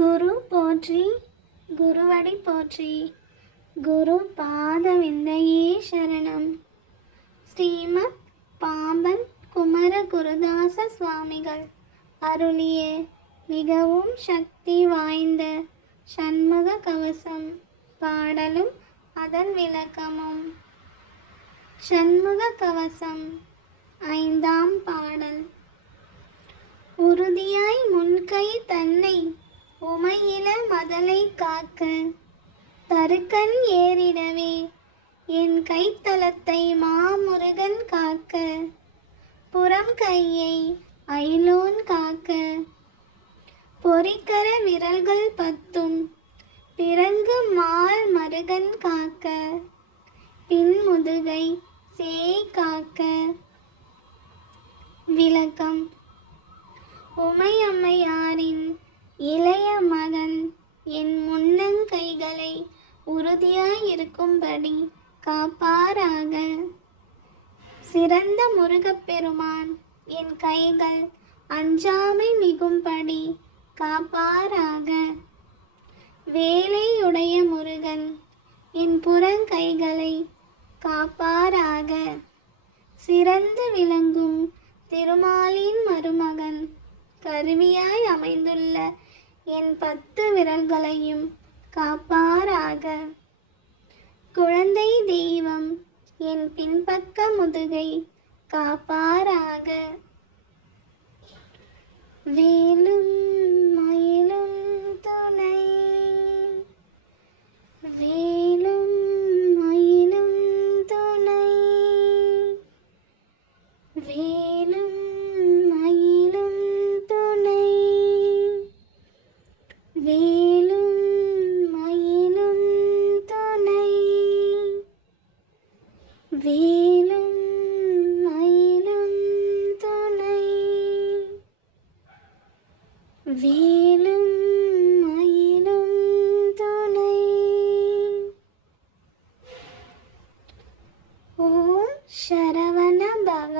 குரு போற்றி, குருவடி போற்றி, குரு பாதவிந்தையே சரணம். ஸ்ரீமத் பாம்பன் குமர குருதாச சுவாமிகள் அருளிய மிகவும் சக்தி வாய்ந்த சண்முக கவசம் பாடலும் அதன் விளக்கமும். சண்முக கவசம். 5ஆம் பாடல். உறுதியாய் முன்கை தன்னை உமையில மதலை காக்க, தருக்கன் ஏறிடவே என் கைத்தலத்தை மாமுருகன் காக்க, புறம் கையை அயிலோன் காக்க, பொறிக்கர விரல்கள் 10 பிறங்கு மால் மருகன் காக்க, பின்முதுகை சேய் காக்க. விளக்கம். உமையம்மையாரின் இளைய மகன் என் முன்னங்கைகளை உறுதியாயிருக்கும்படி காப்பாராக. சிறந்த முருகப்பெருமான் என் கைகள் அஞ்சாமை மிகும்படி காப்பாராக. வேலையுடைய முருகன் என் புறங்கைகளை காப்பாராக. சிறந்து விளங்கும் திருமாலின் மருமகன் கருவியாய் அமைந்துள்ள என் 10 விரல்களையும் காப்பாராக. குழந்தை தெய்வம் என் பின்பக்க முதுகை காப்பாராக. வேலும் மயிலும் துணை, வேலும் மயிலும் துணை, வேலும் மயிலும் துணை, வேலும் மயிலும் துணை, வேலும் மயிலும் துணை, வேலும் மயிலும் துணை. ஓம் சரவண பவ.